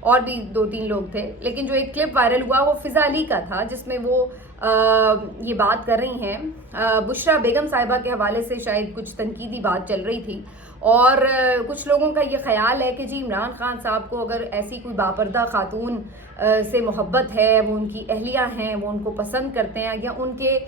اور بھی 2-3 لوگ تھے، لیکن جو ایک کلپ وائرل ہوا وہ فضا علی کا تھا، جس میں وہ یہ بات کر رہی ہیں بشرا بیگم صاحبہ کے حوالے سے، شاید کچھ تنقیدی بات چل رہی تھی، اور کچھ لوگوں کا یہ خیال ہے کہ جی عمران خان صاحب کو اگر ایسی کوئی باپردہ خاتون سے محبت ہے، وہ ان کی اہلیہ ہیں، وہ ان کو پسند کرتے ہیں، یا ان کے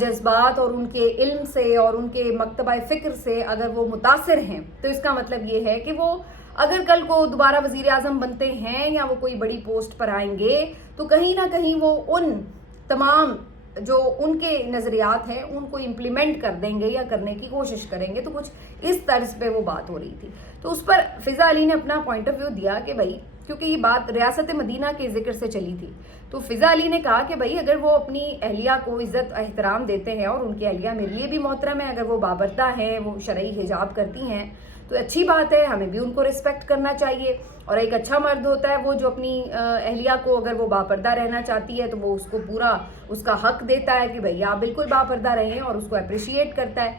جذبات اور ان کے علم سے اور ان کے مکتبہ فکر سے اگر وہ متاثر ہیں، تو اس کا مطلب یہ ہے کہ وہ اگر کل کو دوبارہ وزیر اعظم بنتے ہیں یا وہ کوئی بڑی پوسٹ پر آئیں گے، تو کہیں نہ کہیں وہ ان تمام جو ان کے نظریات ہیں ان کو امپلیمنٹ کر دیں گے یا کرنے کی کوشش کریں گے. تو کچھ اس طرز پہ وہ بات ہو رہی تھی. تو اس پر فضا علی نے اپنا پوائنٹ آف ویو دیا کہ بھائی، کیونکہ یہ بات ریاست مدینہ کے ذکر سے چلی تھی، تو فضا علی نے کہا کہ بھائی اگر وہ اپنی اہلیہ کو عزت احترام دیتے ہیں، اور ان کی اہلیہ میرے لیے بھی محترم ہے، اگر وہ بابردہ ہیں، وہ شرعی حجاب کرتی ہیں، تو اچھی بات ہے، ہمیں بھی ان کو رسپیکٹ کرنا چاہیے. اور ایک اچھا مرد ہوتا ہے وہ جو اپنی اہلیہ کو اگر وہ باپردہ رہنا چاہتی ہے تو وہ اس کو پورا اس کا حق دیتا ہے کہ بھئی آپ بالکل باپردہ رہیں، اور اس کو اپریشیٹ کرتا ہے،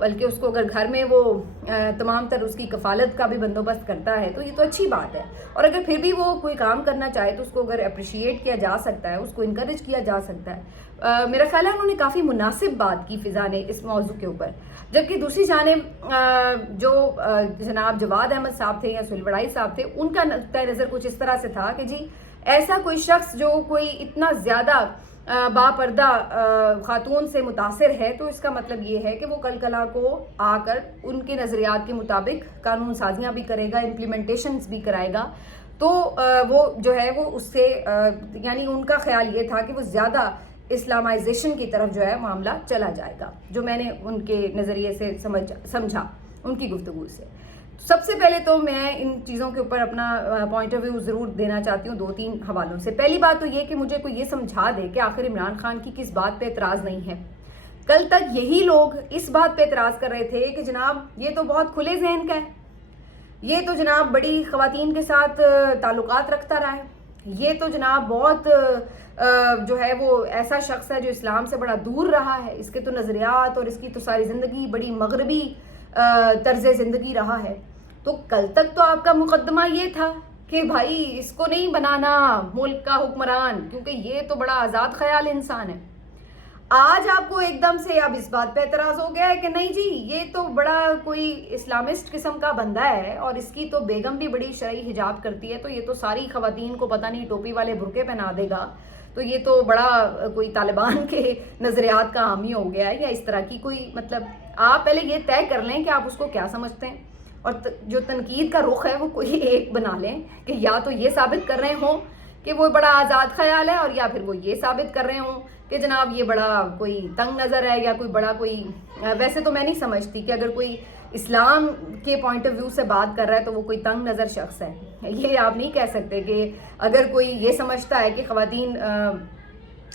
بلکہ اس کو اگر گھر میں وہ تمام تر اس کی کفالت کا بھی بندوبست کرتا ہے تو یہ تو اچھی بات ہے. اور اگر پھر بھی وہ کوئی کام کرنا چاہے تو اس کو اگر اپریشیٹ کیا جا سکتا ہے، اس کو انکریج کیا جا سکتا ہے. میرا خیال ہے انہوں نے کافی مناسب بات کی فضا نے اس موضوع کے اوپر. جبکہ دوسری جانب جو جناب جواد احمد صاحب تھے یا سہیل وڑائی صاحب تھے، ان کا نقطۂ نظر کچھ اس طرح سے تھا کہ جی ایسا کوئی شخص جو کوئی اتنا زیادہ باپردہ خاتون سے متاثر ہے، تو اس کا مطلب یہ ہے کہ وہ کل کلا کو آ کر ان کے نظریات کے مطابق قانون سازیاں بھی کرے گا، امپلیمنٹیشنز بھی کرائے گا. تو وہ جو ہے وہ اس سے یعنی ان کا خیال یہ تھا کہ وہ زیادہ اسلامائزیشن کی طرف جو ہے معاملہ چلا جائے گا، جو میں نے ان کے نظریے سے سمجھا ان کی گفتگو سے. سب سے پہلے تو میں ان چیزوں کے اوپر اپنا پوائنٹ آف ویو ضرور دینا چاہتی ہوں 2-3 حوالوں سے. پہلی بات تو یہ کہ مجھے کوئی یہ سمجھا دے کہ آخر عمران خان کی کس بات پہ اعتراض نہیں ہے. کل تک یہی لوگ اس بات پہ اعتراض کر رہے تھے کہ جناب یہ تو بہت کھلے ذہن کا ہے، یہ تو جناب بڑی خواتین کے ساتھ تعلقات رکھتا رہا ہے، یہ تو جناب بہت جو ہے وہ ایسا شخص ہے جو اسلام سے بڑا دور رہا ہے، اس کے تو نظریات اور اس کی تو ساری زندگی بڑی مغربی طرز زندگی رہا ہے. تو کل تک تو آپ کا مقدمہ یہ تھا کہ بھائی اس کو نہیں بنانا ملک کا حکمران، کیونکہ یہ تو بڑا آزاد خیال انسان ہے. آج آپ کو ایک دم سے اب اس بات پہ اعتراض ہو گیا ہے کہ نہیں جی یہ تو بڑا کوئی اسلامسٹ قسم کا بندہ ہے، اور اس کی تو بیگم بھی بڑی شرعی حجاب کرتی ہے، تو یہ تو ساری خواتین کو پتہ نہیں ٹوپی والے برقعے پہنا دے گا، تو یہ تو بڑا کوئی طالبان کے نظریات کا حامی ہو گیا ہے، یا اس طرح کی کوئی مطلب. آپ پہلے یہ طے کر لیں کہ آپ اس کو کیا سمجھتے ہیں، اور جو تنقید کا رخ ہے وہ کوئی ایک بنا لیں کہ یا تو یہ ثابت کر رہے ہوں کہ وہ بڑا آزاد خیال ہے، اور یا پھر وہ یہ ثابت کر رہے ہوں کہ جناب یہ بڑا کوئی تنگ نظر ہے، یا کوئی بڑا کوئی. ویسے تو میں نہیں سمجھتی کہ اگر کوئی اسلام کے پوائنٹ آف ویو سے بات کر رہا ہے تو وہ کوئی تنگ نظر شخص ہے. یہ آپ نہیں کہہ سکتے کہ اگر کوئی یہ سمجھتا ہے کہ خواتین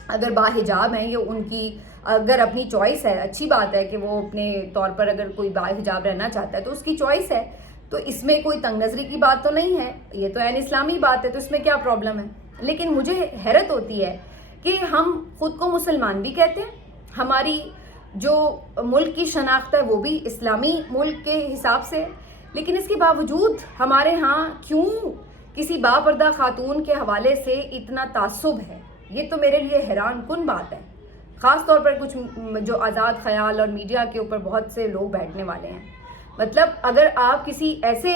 اگر باحجاب ہیں، یہ ان کی اگر اپنی چوائس ہے، اچھی بات ہے کہ وہ اپنے طور پر اگر کوئی باحجاب رہنا چاہتا ہے تو اس کی چوائس ہے، تو اس میں کوئی تنگ نظری کی بات تو نہیں ہے، یہ تو عین اسلامی بات ہے، تو اس میں کیا پرابلم ہے. لیکن مجھے حیرت ہوتی ہے کہ ہم خود کو مسلمان بھی کہتے ہیں، ہماری جو ملک کی شناخت ہے وہ بھی اسلامی ملک کے حساب سے، لیکن اس کے باوجود ہمارے ہاں کیوں کسی باپردہ خاتون کے حوالے سے اتنا تعصب ہے. یہ تو میرے لیے حیران کن بات ہے، خاص طور پر کچھ جو آزاد خیال اور میڈیا کے اوپر بہت سے لوگ بیٹھنے والے ہیں. مطلب اگر آپ کسی ایسے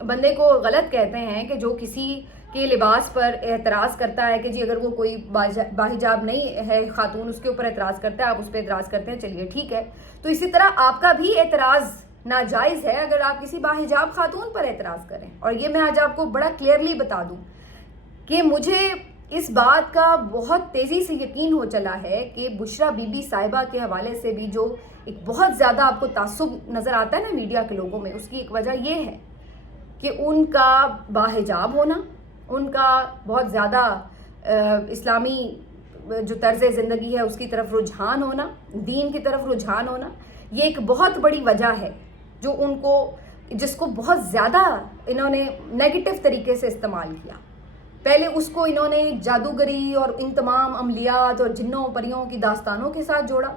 بندے کو غلط کہتے ہیں کہ جو کسی کے لباس پر اعتراض کرتا ہے کہ جی اگر وہ کوئی باحجاب نہیں ہے خاتون، اس کے اوپر اعتراض کرتا ہے، آپ اس پہ اعتراض کرتے ہیں، چلیے ٹھیک ہے، تو اسی طرح آپ کا بھی اعتراض ناجائز ہے اگر آپ کسی باحجاب خاتون پر اعتراض کریں. اور یہ میں آج آپ کو بڑا کلیئرلی بتا دوں کہ مجھے اس بات کا بہت تیزی سے یقین ہو چلا ہے کہ بشرا بی بی صاحبہ کے حوالے سے بھی جو ایک بہت زیادہ آپ کو تعصب نظر آتا ہے نا میڈیا کے لوگوں میں، اس کی ایک وجہ یہ ہے کہ ان کا باحجاب ہونا، ان کا بہت زیادہ اسلامی جو طرز زندگی ہے اس کی طرف رجحان ہونا، دین کی طرف رجحان ہونا، یہ ایک بہت بڑی وجہ ہے جو ان کو جس کو بہت زیادہ انہوں نے نیگیٹو طریقے سے استعمال کیا. پہلے اس کو انہوں نے جادوگری اور ان تمام عملیات اور جنوں پریوں کی داستانوں کے ساتھ جوڑا،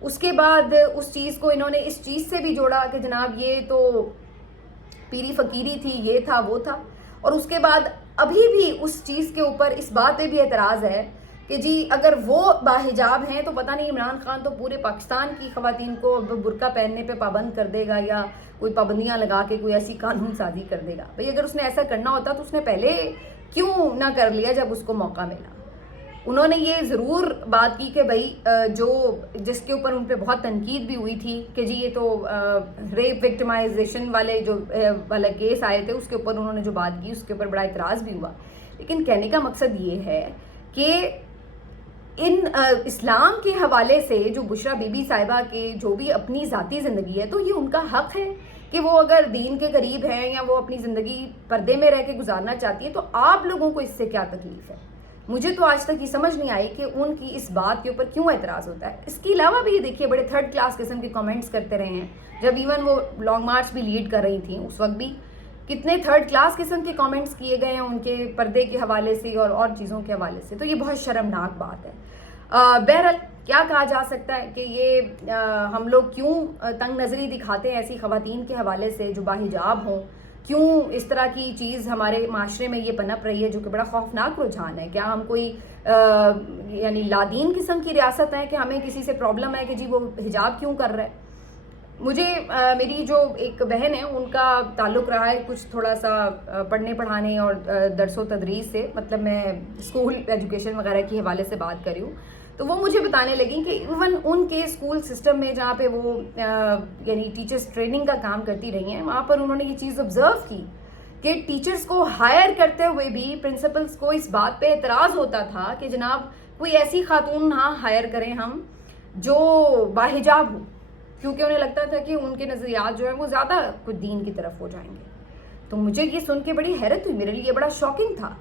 اس کے بعد اس چیز کو انہوں نے اس چیز سے بھی جوڑا کہ جناب یہ تو پیری فقیری تھی، یہ تھا وہ تھا، اور اس کے بعد ابھی بھی اس چیز کے اوپر اس بات پہ بھی اعتراض ہے کہ جی اگر وہ باحجاب ہیں تو پتہ نہیں عمران خان تو پورے پاکستان کی خواتین کو برقع پہننے پہ پابند کر دے گا یا کوئی پابندیاں لگا کے کوئی ایسی قانون سازی کر دے گا. بھئی اگر اس نے ایسا کرنا ہوتا تو اس نے پہلے کیوں نہ کر لیا جب اس کو موقع ملا. انہوں نے یہ ضرور بات کی کہ بھئی جو جس کے اوپر ان پہ بہت تنقید بھی ہوئی تھی کہ جی یہ تو ریپ وکٹمائزیشن والے جو والا کیس آئے تھے اس کے اوپر انہوں نے جو بات کی اس کے اوپر بڑا اعتراض بھی ہوا. لیکن کہنے کا مقصد یہ ہے کہ ان اسلام کے حوالے سے جو بشرا بی بی صاحبہ کے جو بھی اپنی ذاتی زندگی ہے تو یہ ان کا حق ہے کہ وہ اگر دین کے قریب ہیں یا وہ اپنی زندگی پردے میں رہ کے گزارنا چاہتی ہے تو آپ لوگوں کو اس سے کیا تکلیف ہے. مجھے تو آج تک یہ سمجھ نہیں آئی کہ ان کی اس بات کے اوپر کیوں اعتراض ہوتا ہے. اس کے علاوہ بھی یہ دیکھیے بڑے تھرڈ کلاس قسم کے کامنٹس کرتے رہے ہیں. جب ایون وہ لانگ مارچ بھی لیڈ کر رہی تھیں اس وقت بھی کتنے تھرڈ کلاس قسم کے کامنٹس کیے گئے ہیں ان کے پردے کے حوالے سے اور چیزوں کے حوالے سے. تو یہ بہت شرمناک بات ہے. بہرحال کیا کہا جا سکتا ہے کہ یہ ہم لوگ کیوں تنگ نظری دکھاتے ہیں ایسی خواتین کے حوالے سے جو باحجاب ہوں. کیوں اس طرح کی چیز ہمارے معاشرے میں یہ پنپ رہی ہے جو کہ بڑا خوفناک رجحان ہے. کیا ہم کوئی یعنی لادین قسم کی ریاست ہے کہ ہمیں کسی سے پرابلم ہے کہ جی وہ حجاب کیوں کر رہا ہے. مجھے میری جو ایک بہن ہے ان کا تعلق رہا ہے کچھ تھوڑا سا پڑھنے پڑھانے اور درس و تدریس سے, مطلب میں اسکول ایجوکیشن وغیرہ کے حوالے سے بات کر رہی ہوں. تو وہ مجھے بتانے لگیں کہ ایون ان کے اسکول سسٹم میں جہاں پہ وہ یعنی ٹیچرز ٹریننگ کا کام کرتی رہی ہیں وہاں پر انہوں نے یہ چیز آبزرو کی کہ ٹیچرز کو ہائر کرتے ہوئے بھی پرنسپلز کو اس بات پہ اعتراض ہوتا تھا کہ جناب کوئی ایسی خاتون ہاں ہائر کریں ہم جو باحجاب ہو, کیونکہ انہیں لگتا تھا کہ ان کے نظریات جو ہیں وہ زیادہ کچھ دین کی طرف ہو جائیں گے. تو مجھے یہ سن کے بڑی حیرت ہوئی, میرے لیے بڑا شاکنگ تھا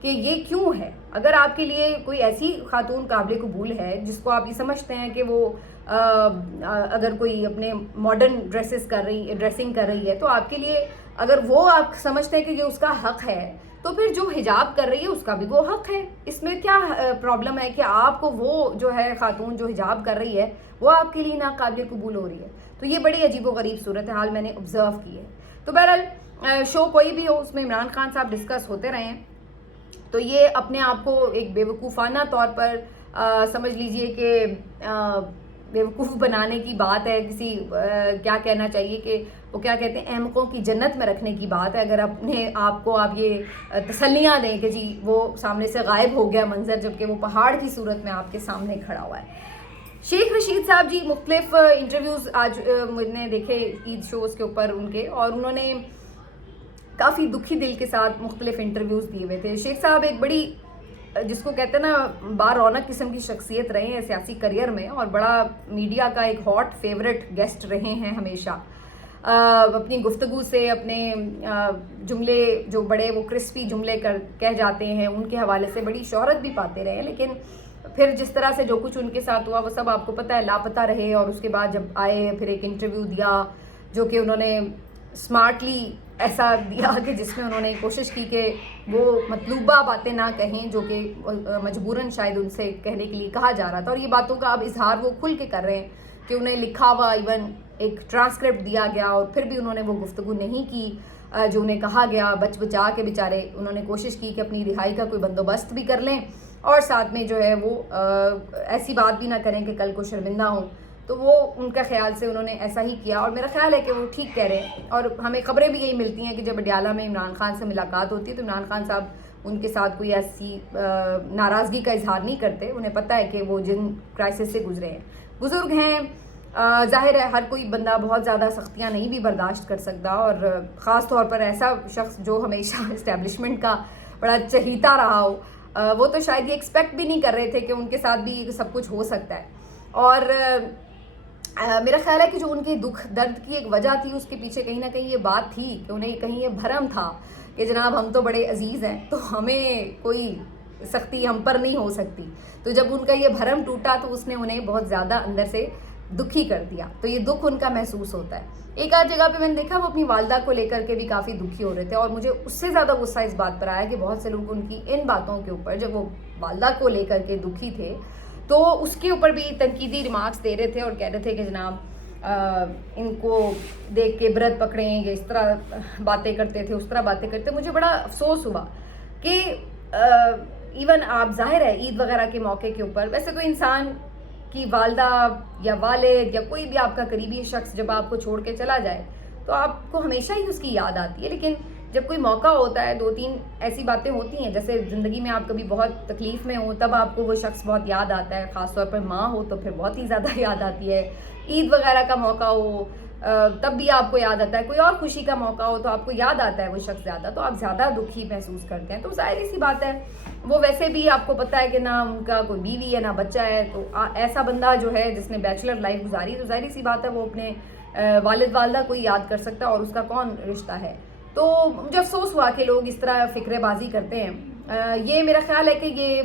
کہ یہ کیوں ہے. اگر آپ کے لیے کوئی ایسی خاتون قابل قبول ہے جس کو آپ یہ سمجھتے ہیں کہ وہ اگر کوئی اپنے ماڈرن ڈریسنگ کر رہی ہے تو آپ کے لیے اگر وہ آپ سمجھتے ہیں کہ یہ اس کا حق ہے تو پھر جو حجاب کر رہی ہے اس کا بھی وہ حق ہے. اس میں کیا پرابلم ہے کہ آپ کو وہ جو ہے خاتون جو حجاب کر رہی ہے وہ آپ کے لیے ناقابل قبول ہو رہی ہے. تو یہ بڑی عجیب و غریب صورتحال میں نے آبزرو کی ہے. تو بہرحال شو کوئی بھی ہو اس میں عمران خان صاحب ڈسکس ہوتے رہے ہیں تو یہ اپنے آپ کو ایک بیوقوفانہ طور پر سمجھ لیجئے کہ بیوقوف بنانے کی بات ہے. کسی کیا کہنا چاہیے کہ وہ کیا کہتے ہیں احمقوں کی جنت میں رکھنے کی بات ہے. اگر اپنے آپ کو آپ یہ تسلیاں دیں کہ جی وہ سامنے سے غائب ہو گیا منظر جبکہ وہ پہاڑ کی صورت میں آپ کے سامنے کھڑا ہوا ہے. شیخ رشید صاحب جی مختلف انٹرویوز آج میں نے دیکھے عید شوز کے اوپر ان کے, اور انہوں نے کافی دکھی دل کے ساتھ مختلف انٹرویوز دیے ہوئے تھے. شیخ صاحب ایک بڑی جس کو کہتے ہیں نا با رونق قسم کی شخصیت رہے ہیں سیاسی کریئر میں, اور بڑا میڈیا کا ایک ہاٹ فیورٹ گیسٹ رہے ہیں ہمیشہ. اپنی گفتگو سے اپنے جملے جو بڑے وہ کرسپی جملے کہہ جاتے ہیں ان کے حوالے سے بڑی شہرت بھی پاتے رہے. لیکن پھر جس طرح سے جو کچھ ان کے ساتھ ہوا وہ سب آپ کو پتہ ہے لاپتہ رہے. اور اس کے بعد جب آئے پھر ایک انٹرویو دیا جو کہ انہوں نے اسمارٹلی ایسا دیا کہ جس میں انہوں نے کوشش کی کہ وہ مطلوبہ باتیں نہ کہیں جو کہ مجبوراً شاید ان سے کہنے کے لیے کہا جا رہا تھا. اور یہ باتوں کا اب اظہار وہ کھل کے کر رہے ہیں کہ انہیں لکھا ہوا ایون ایک ٹرانسکرپٹ دیا گیا اور پھر بھی انہوں نے وہ گفتگو نہیں کی جو انہیں کہا گیا. بچا کے بیچارے انہوں نے کوشش کی کہ اپنی رہائی کا کوئی بندوبست بھی کر لیں اور ساتھ میں جو ہے وہ ایسی بات بھی نہ کریں کہ کل کو شرمندہ ہوں. تو وہ ان کا خیال سے انہوں نے ایسا ہی کیا اور میرا خیال ہے کہ وہ ٹھیک کہہ رہے ہیں. اور ہمیں خبریں بھی یہی ملتی ہیں کہ جب اڈیالہ میں عمران خان سے ملاقات ہوتی ہے تو عمران خان صاحب ان کے ساتھ کوئی ایسی ناراضگی کا اظہار نہیں کرتے. انہیں پتہ ہے کہ وہ جن کرائسس سے گزرے ہیں, بزرگ ہیں, ظاہر ہے ہر کوئی بندہ بہت زیادہ سختیاں نہیں بھی برداشت کر سکتا. اور خاص طور پر ایسا شخص جو ہمیشہ اسٹیبلشمنٹ کا بڑا چہیتا رہا ہو, وہ تو شاید یہ ایکسپیکٹ بھی نہیں کر رہے تھے کہ ان کے ساتھ بھی سب کچھ ہو سکتا ہے. اور میرا خیال ہے کہ جو ان کے دکھ درد کی ایک وجہ تھی اس کے پیچھے کہیں نہ کہیں یہ بات تھی کہ انہیں کہیں یہ بھرم تھا کہ جناب ہم تو بڑے عزیز ہیں تو ہمیں کوئی سختی ہم پر نہیں ہو سکتی. تو جب ان کا یہ بھرم ٹوٹا تو اس نے انہیں بہت زیادہ اندر سے دکھی کر دیا. تو یہ دکھ ان کا محسوس ہوتا ہے. ایک آدھ جگہ پہ میں نے دیکھا وہ اپنی والدہ کو لے کر کے بھی کافی دکھی ہو رہے تھے, اور مجھے اس سے زیادہ غصہ اس بات پر آیا کہ بہت سے لوگ ان کی ان باتوں کے اوپر جب وہ والدہ کو لے کر کے دکھی تھے تو اس کے اوپر بھی تنقیدی ریمارکس دے رہے تھے اور کہہ رہے تھے کہ جناب ان کو دیکھ کے برت پکڑیں یا اس طرح باتیں کرتے تھے، اس طرح باتیں کرتے. مجھے بڑا افسوس ہوا کہ ایون آپ ظاہر ہے عید وغیرہ کے موقع کے اوپر ویسے تو انسان کی والدہ یا والد یا کوئی بھی آپ کا قریبی شخص جب آپ کو چھوڑ کے چلا جائے تو آپ کو ہمیشہ ہی اس کی یاد آتی ہے. لیکن جب کوئی موقع ہوتا ہے 2-3 ایسی باتیں ہوتی ہیں جیسے زندگی میں آپ کبھی بہت تکلیف میں ہو تب آپ کو وہ شخص بہت یاد آتا ہے، خاص طور پر ماں ہو تو پھر بہت ہی زیادہ یاد آتی ہے. عید وغیرہ کا موقع ہو تب بھی آپ کو یاد آتا ہے، کوئی اور خوشی کا موقع ہو تو آپ کو یاد آتا ہے وہ شخص زیادہ، تو آپ زیادہ دکھی محسوس کرتے ہیں. تو ظاہر سی بات ہے وہ ویسے بھی آپ کو پتہ ہے کہ نہ ان کا کوئی بیوی ہے نہ بچہ ہے، تو ایسا بندہ جو ہے جس نے بیچلر لائف گزاری تو ظاہر سی بات ہے وہ اپنے والد والدہ کو یاد کر سکتا ہے اور اس کا کون رشتہ ہے. تو مجھے افسوس ہوا کہ لوگ اس طرح فکرے بازی کرتے ہیں. یہ میرا خیال ہے کہ یہ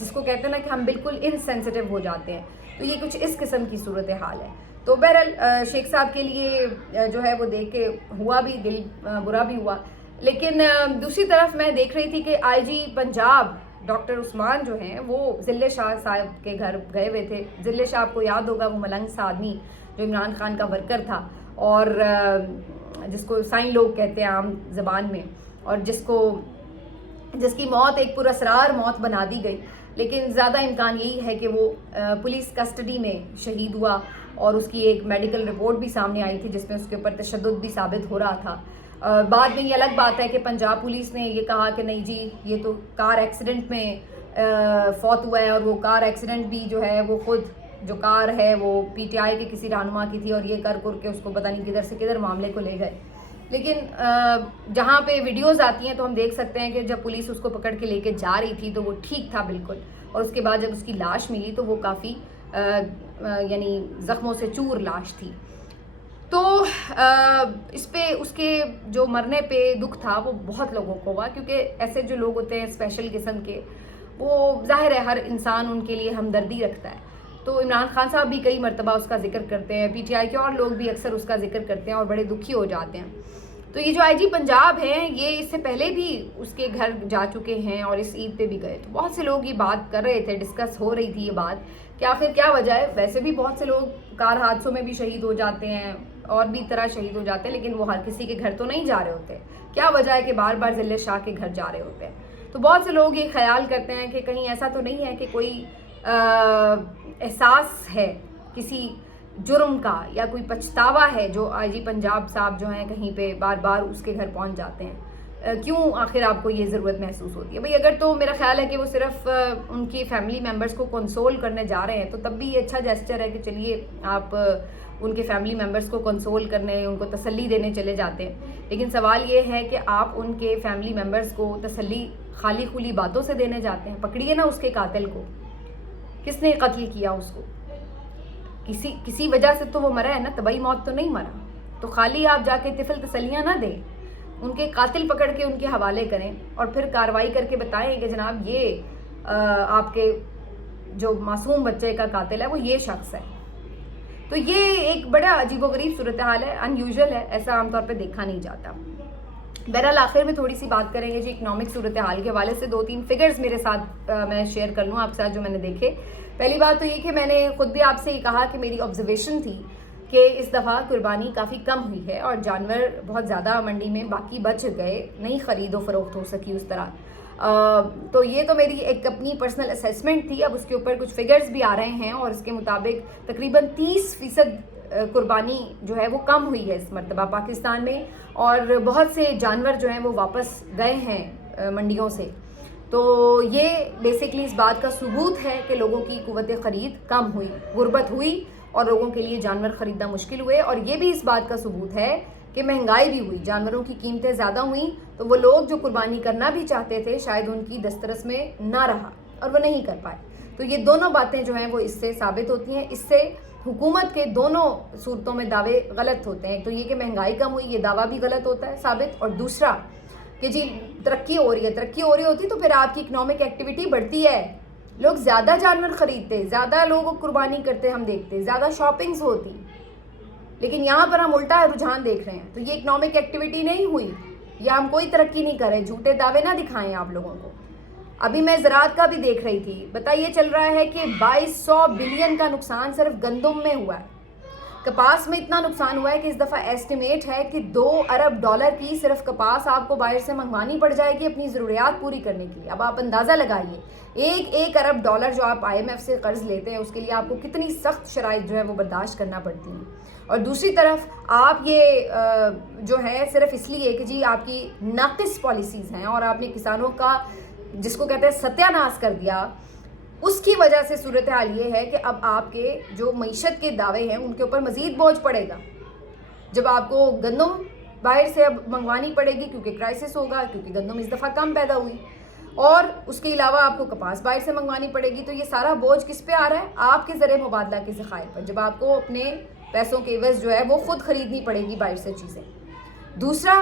جس کو کہتے ہیں نا کہ ہم بالکل انسینسٹیو ہو جاتے ہیں، تو یہ کچھ اس قسم کی صورتحال ہے. تو بہرحال شیخ صاحب کے لیے جو ہے وہ دیکھ کے ہوا بھی، دل برا بھی ہوا. لیکن دوسری طرف میں دیکھ رہی تھی کہ آئی جی پنجاب ڈاکٹر عثمان جو ہیں وہ ضلع شاہ صاحب کے گھر گئے ہوئے تھے. ضلع شاہ آپ کو یاد ہوگا وہ ملنگ سا آدمی جو عمران خان کا ورکر تھا اور جس کو سائن لوگ کہتے ہیں عام زبان میں، اور جس کی موت ایک پراسرار موت بنا دی گئی. لیکن زیادہ امکان یہی ہے کہ وہ پولیس کسٹڈی میں شہید ہوا اور اس کی ایک میڈیکل رپورٹ بھی سامنے آئی تھی جس میں اس کے اوپر تشدد بھی ثابت ہو رہا تھا. بعد میں یہ الگ بات ہے کہ پنجاب پولیس نے یہ کہا کہ نہیں جی یہ تو کار ایکسیڈنٹ میں فوت ہوا ہے، اور وہ کار ایکسیڈنٹ بھی جو ہے وہ خود جو کار ہے وہ پی ٹی آئی کے کسی رہنما کی تھی اور یہ کر کے اس کو پتہ نہیں کدھر سے کدھر معاملے کو لے گئے. لیکن جہاں پہ ویڈیوز آتی ہیں تو ہم دیکھ سکتے ہیں کہ جب پولیس اس کو پکڑ کے لے کے جا رہی تھی تو وہ ٹھیک تھا بالکل، اور اس کے بعد جب اس کی لاش ملی تو وہ کافی یعنی زخموں سے چور لاش تھی. تو اس پہ اس کے جو مرنے پہ دکھ تھا وہ بہت لوگوں کو ہوا، کیونکہ ایسے جو لوگ ہوتے ہیں اسپیشل قسم کے وہ ظاہر ہے ہر انسان ان کے لیے ہمدردی رکھتا ہے. تو عمران خان صاحب بھی کئی مرتبہ اس کا ذکر کرتے ہیں، پی ٹی آئی کے اور لوگ بھی اکثر اس کا ذکر کرتے ہیں اور بڑے دکھی ہو جاتے ہیں. تو یہ جو آئی جی پنجاب ہیں یہ اس سے پہلے بھی اس کے گھر جا چکے ہیں اور اس عید پہ بھی گئے. تو بہت سے لوگ یہ بات کر رہے تھے، ڈسکس ہو رہی تھی یہ بات کہ آخر کیا وجہ ہے. ویسے بھی بہت سے لوگ کار حادثوں میں بھی شہید ہو جاتے ہیں اور بھی طرح شہید ہو جاتے ہیں، لیکن وہ ہر کسی کے گھر تو نہیں جا رہے ہوتے. کیا وجہ ہے کہ بار بار ضلع شاہ کے گھر جا رہے ہوتے ہیں؟ تو بہت سے لوگ یہ خیال کرتے ہیں کہ کہیں ایسا تو نہیں ہے کہ کوئی احساس ہے کسی جرم کا یا کوئی پچھتاوا ہے جو آئی جی پنجاب صاحب جو ہیں کہیں پہ بار بار اس کے گھر پہنچ جاتے ہیں. کیوں آخر آپ کو یہ ضرورت محسوس ہوتی ہے؟ بھئی اگر تو میرا خیال ہے کہ وہ صرف ان کی فیملی ممبرز کو کنسول کرنے جا رہے ہیں تو تب بھی یہ اچھا جیسچر ہے کہ چلیے آپ ان کے فیملی ممبرز کو کنسول کرنے، ان کو تسلی دینے چلے جاتے ہیں. لیکن سوال یہ ہے کہ آپ ان کے فیملی ممبرز کو تسلی خالی خلی باتوں سے دینے جاتے ہیں؟ پکڑیے نا اس کے قاتل کو، کس نے قتل کیا اس کو؟ کسی وجہ سے تو وہ مرا ہے نا، طبعی موت تو نہیں مرا. تو خالی آپ جا کے طفل تسلیاں نہ دیں، ان کے قاتل پکڑ کے ان کے حوالے کریں اور پھر کارروائی کر کے بتائیں کہ جناب یہ آپ کے جو معصوم بچے کا قاتل ہے وہ یہ شخص ہے. تو یہ ایک بڑا عجیب و غریب صورتحال ہے، ان یوزول ہے، ایسا عام طور پہ دیکھا نہیں جاتا. بہرحال آخر میں تھوڑی سی بات کریں گے جی اکنامک صورتحال کے حوالے سے. 2-3 فگرز میرے ساتھ میں شیئر کر لوں آپ کے ساتھ جو میں نے دیکھے. پہلی بات تو یہ کہ میں نے خود بھی آپ سے یہ کہا کہ میری آبزرویشن تھی کہ اس دفعہ قربانی کافی کم ہوئی ہے اور جانور بہت زیادہ منڈی میں باقی بچ گئے، نہیں خرید و فروخت ہو سکی اس طرح. تو یہ تو میری ایک اپنی پرسنل اسیسمنٹ تھی. اب اس کے اوپر کچھ فگرز بھی آ رہے ہیں اور اس کے مطابق تقریباً 30% قربانی جو ہے وہ کم ہوئی ہے اس مرتبہ پاکستان میں، اور بہت سے جانور جو ہیں وہ واپس گئے ہیں منڈیوں سے. تو یہ بیسکلی اس بات کا ثبوت ہے کہ لوگوں کی قوت خرید کم ہوئی، غربت ہوئی اور لوگوں کے لیے جانور خریدنا مشکل ہوئے. اور یہ بھی اس بات کا ثبوت ہے کہ مہنگائی بھی ہوئی، جانوروں کی قیمتیں زیادہ ہوئیں تو وہ لوگ جو قربانی کرنا بھی چاہتے تھے شاید ان کی دسترس میں نہ رہا اور وہ نہیں کر پائے. تو یہ دونوں باتیں جو ہیں وہ اس سے ثابت ہوتی ہیں. اس سے حکومت کے دونوں صورتوں میں دعوے غلط ہوتے ہیں. تو یہ کہ مہنگائی کم ہوئی یہ دعویٰ بھی غلط ہوتا ہے ثابت، اور دوسرا کہ جی ترقی ہو رہی ہے، ترقی ہو رہی ہوتی تو پھر آپ کی اکنامک ایکٹیویٹی بڑھتی ہے، لوگ زیادہ جانور خریدتے، زیادہ لوگ قربانی کرتے، ہم دیکھتے زیادہ شاپنگز ہوتی. لیکن یہاں پر ہم الٹا رجحان دیکھ رہے ہیں. تو یہ اکنامک ایکٹیویٹی نہیں ہوئی یا ہم کوئی ترقی نہیں کر رہے. جھوٹے دعوے نہ دکھائیں آپ لوگوں کو. ابھی میں زراعت کا بھی دیکھ رہی تھی، بتائیے چل رہا ہے کہ 2200 بلین کا نقصان صرف گندم میں ہوا ہے. کپاس میں اتنا نقصان ہوا ہے کہ اس دفعہ ایسٹیمیٹ ہے کہ $2 ارب کی صرف کپاس آپ کو باہر سے منگوانی پڑ جائے گی اپنی ضروریات پوری کرنے کے لیے. اب آپ اندازہ لگائیے $1 ارب جو آپ IMF سے قرض لیتے ہیں اس کے لیے آپ کو کتنی سخت شرائط جو ہے وہ برداشت کرنا پڑتی ہیں. اور دوسری طرف آپ یہ جو ہے صرف اس لیے کہ جی آپ کی ناقص پالیسیز ہیں اور آپ نے کسانوں کا جس کو کہتے ہیں ستیہ ناش کر دیا, اس کی وجہ سے صورتحال یہ ہے کہ اب آپ کے جو معیشت کے دعوے ہیں ان کے اوپر مزید بوجھ پڑے گا. جب آپ کو گندم باہر سے اب منگوانی پڑے گی کیونکہ کرائسس ہوگا, کیونکہ گندم اس دفعہ کم پیدا ہوئی, اور اس کے علاوہ آپ کو کپاس باہر سے منگوانی پڑے گی, تو یہ سارا بوجھ کس پہ آ رہا ہے؟ آپ کے زر مبادلہ کے ذخائر پر, جب آپ کو اپنے پیسوں کے عوض جو ہے وہ خود خریدنی پڑے گی باہر سے چیزیں. دوسرا,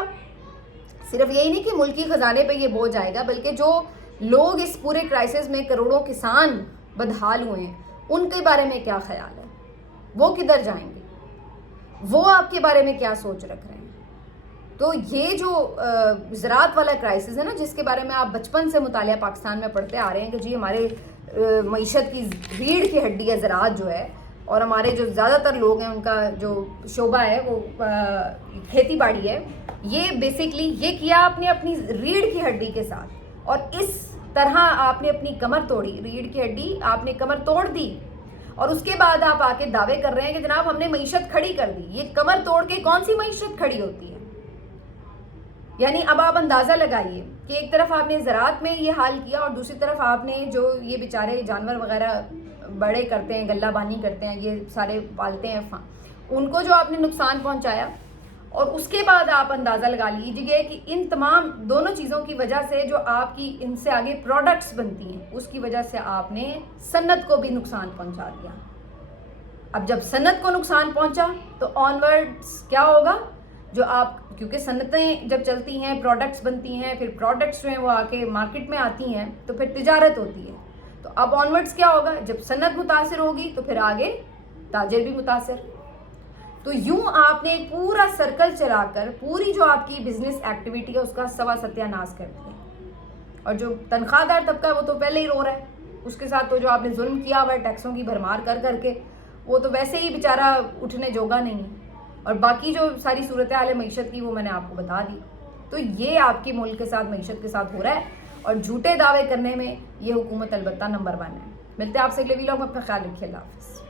صرف یہی نہیں کہ ملکی خزانے پہ یہ بوجھ آئے گا, بلکہ جو لوگ اس پورے کرائسس میں کروڑوں کسان بدحال ہوئے ہیں ان کے بارے میں کیا خیال ہے, وہ کدھر جائیں گے, وہ آپ کے بارے میں کیا سوچ رکھ رہے ہیں. تو یہ جو زراعت والا کرائسس ہے نا, جس کے بارے میں آپ بچپن سے مطالعہ پاکستان میں پڑھتے آ رہے ہیں کہ جی ہمارے معیشت کی ریڑھ کی ہڈی ہے زراعت جو ہے, اور ہمارے جو زیادہ تر لوگ ہیں ان کا جو شعبہ ہے وہ کھیتی باڑی ہے, یہ بیسکلی یہ کیا آپ نے اپنی ریڑھ کی ہڈی کے ساتھ, اور اس طرح آپ نے اپنی کمر توڑی, ریڑھ کی ہڈی آپ نے کمر توڑ دی, اور اس کے بعد آپ آ کے دعوے کر رہے ہیں کہ جناب ہم نے معیشت کھڑی کر دی. یہ کمر توڑ کے کون سی معیشت کھڑی ہوتی ہے؟ یعنی اب آپ اندازہ لگائیے کہ ایک طرف آپ نے زراعت میں یہ حال کیا اور دوسری طرف آپ نے جو یہ بیچارے جانور وغیرہ بڑے کرتے ہیں, غلہ بانی کرتے ہیں, یہ سارے پالتے ہیں, ان کو جو آپ نے نقصان پہنچایا, اور اس کے بعد آپ اندازہ لگا لیجیے کہ ان تمام دونوں چیزوں کی وجہ سے جو آپ کی ان سے آگے پروڈکٹس بنتی ہیں اس کی وجہ سے آپ نے صنعت کو بھی نقصان پہنچا دیا. اب جب صنعت کو نقصان پہنچا تو آنورڈس کیا ہوگا؟ جو آپ, کیونکہ صنعتیں جب چلتی ہیں پروڈکٹس بنتی ہیں, پھر پروڈکٹس جو ہیں وہ آ کے مارکیٹ میں آتی ہیں تو پھر تجارت ہوتی ہے. تو اب آنورڈس کیا ہوگا؟ جب صنعت متاثر ہوگی تو پھر آگے تاجر بھی متاثر. تو یوں آپ نے ایک پورا سرکل چلا کر پوری جو آپ کی بزنس ایکٹیویٹی ہے اس کا ستیہ ناش کر دیا. اور جو تنخواہ دار طبقہ ہے وہ تو پہلے ہی رو رہا ہے, اس کے ساتھ تو جو آپ نے ظلم کیا ہوا ہے ٹیکسوں کی بھرمار کر کر کے, وہ تو ویسے ہی بیچارہ اٹھنے جوگا نہیں ہے. اور باقی جو ساری صورتحال ہے معیشت کی وہ میں نے آپ کو بتا دی. تو یہ آپ کے ملک کے ساتھ معیشت کے ساتھ ہو رہا ہے, اور جھوٹے دعوے کرنے میں یہ حکومت البتہ نمبر 1 ہے. ملتے ہیں آپ سے اگلے ویلاگ میں, اپنا خیال رکھیے, اللہ حافظ.